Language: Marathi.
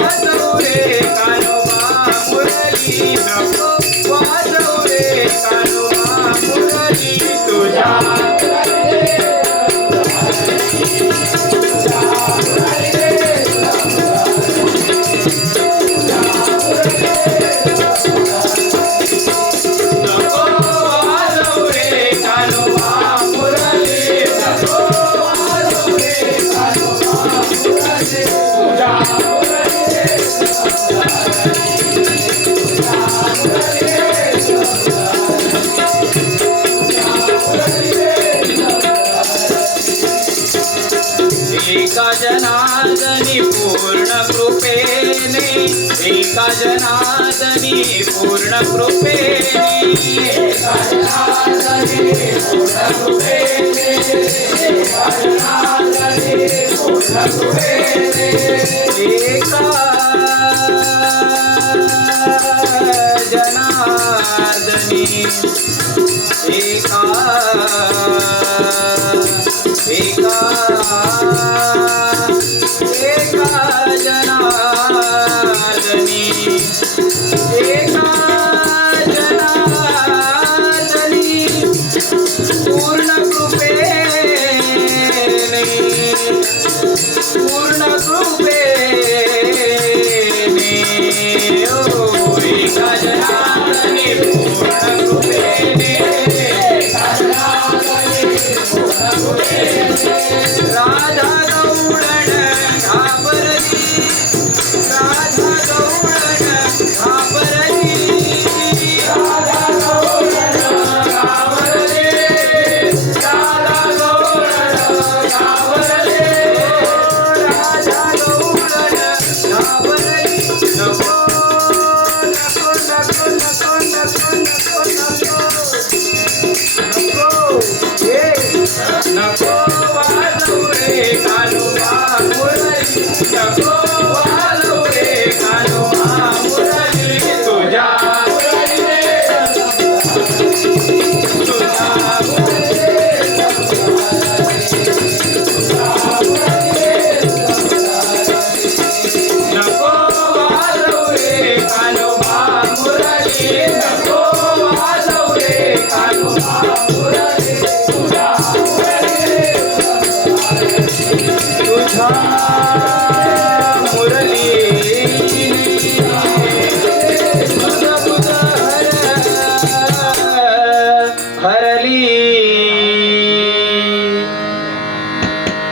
वाजवू रे कान्होबा मुरली नको वाजवू रे कान्होबा मुरली तुझ्या एका जनार्दनी पूर्ण कृपेने एका जनार्दनी पूर्ण कृपेने एका जनार्दनी पूर्ण कृपेने एका जनार्दनी पूर्ण कृपेने एका जनार्दनी एका जनार्दनी